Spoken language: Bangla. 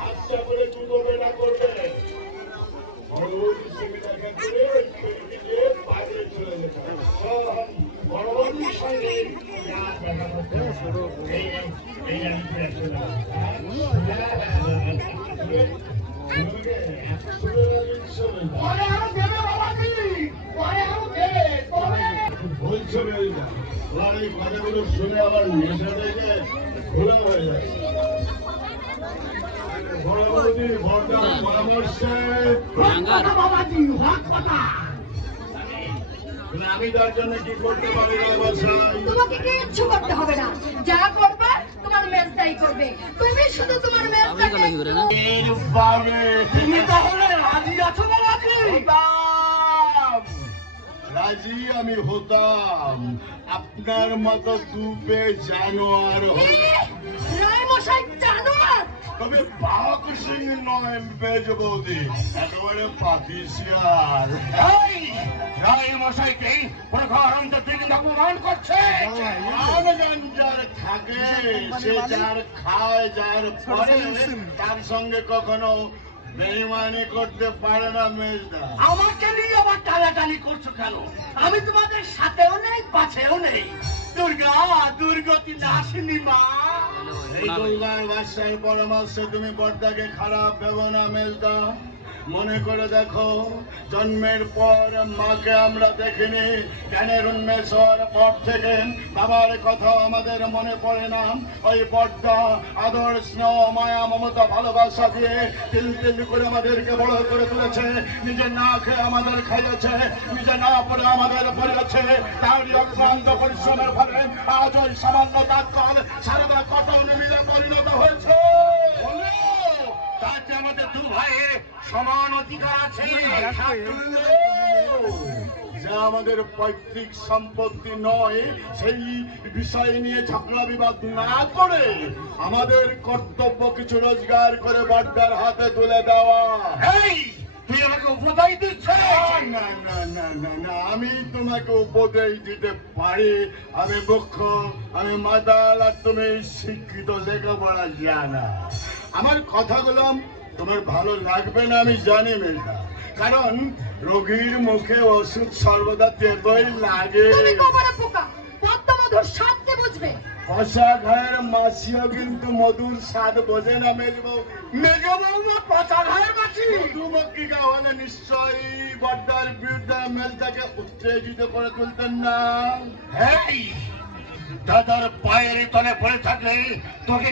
আচ্ছা করে চুদবে না করবে বড়বাবু সেমিনারকে করে ওই ছেলেটিকে বাইরে চলে যেতে বড়বাবুর সঙ্গে যা দেখা করতে হবে। এই এই আমি পেয়েছি না। পরে আরও দেবে বাবাজি পরে আরও দেবে তবে বলছে মেয়েটা এই কথাগুলো শুনে আবার নেশা থেকে ঘোলা হয়ে যাচ্ছে। বড় বৌদি বর্তমান পরামর্শে হক কথা বাবাজি হক কথা আমি তার জন্য কি করতে পারি না তোমাকে কিচ্ছু করতে হবে না। যা করবে তোমার মেজদাই করবে। তুমি শুধু তোমার মেজদাকে তুমি তাহলে রাজি আছো বাবাজি হতাম। রাজি আমি হতাম। আপনার মতো দুবে জানোয়ার তবে সিং নয় বেজ বৌদি। একেবারে পাকিস্তান রায় মশাইকে প্রধানন্ত দিন অপমান করছে। যার থাকে সে যার খায় যার পরে তার সঙ্গে কখনো বেইমানি করতে পারে না মেজদা। আমাকে নিয়ে টানাটানি করছ কেন? আমি তোমাদের সাথেও নেই, পাশেও নেই। দুর্গা, দুর্গতি নাসিনী মা। এই দুর্গার বাসায় পরামর্শ তুমি বর্দাকে খারাপ ভেবো না, মেজদা। মনে করে দেখো, জন্মের পর মাকে আমরা দেখিনি, জ্ঞানের উন্মেষ হওয়ার পর থেকে বাবার কথা আমাদের মনে পড়ে না। ওই পর্দা আদর, স্নেহ, মায়া, মমতা, ভালোবাসা দিয়ে তিল তিল করে আমাদেরকে বড় করে তুলেছে। নিজে না খেয়ে আমাদের খাইয়েছে, নিজে না পড়ে আমাদের পড়েছে তারই অক্লান্ত পরিশ্রমের ফলে সমান অধিকার আছে। যা আমাদের পৈতৃক সম্পত্তি নয় সেই বিষয় নিয়ে ঝগড়া বিবাদ না করে আমাদের কর্তব্য কিছু রোজগার করে বড্ডার হাতে তুলে দেওয়া। এই তুই আমাকে উপদায় দিচ্ছে না না না না না আমি তোমাকে উপদেশ দিতে পারি। আমি মুখ্য আমি মাতাল আর তুমি শিক্ষিত লেখাপড়া জানা। আমার কথাগুলো তোমার ভালো লাগবে না আমি জানি মেয়েটা। কারণ রোগীর মুখে ওষুধ সর্বদা তেতই লাগে। ঘায়ের মাসিও কিন্তু মধুর স্বাদ বোঝে না মেজবউ। মেজ বৌমা পচা ঘায়ের মাছি। মধুমক্ষিকা হলে নিশ্চয়ই বড্ডার বিরুদ্ধে মেলটাকে উত্তেজিত করে তুলতেন না। দাদার পায়ের তলে পড়ে থাকলে তোকে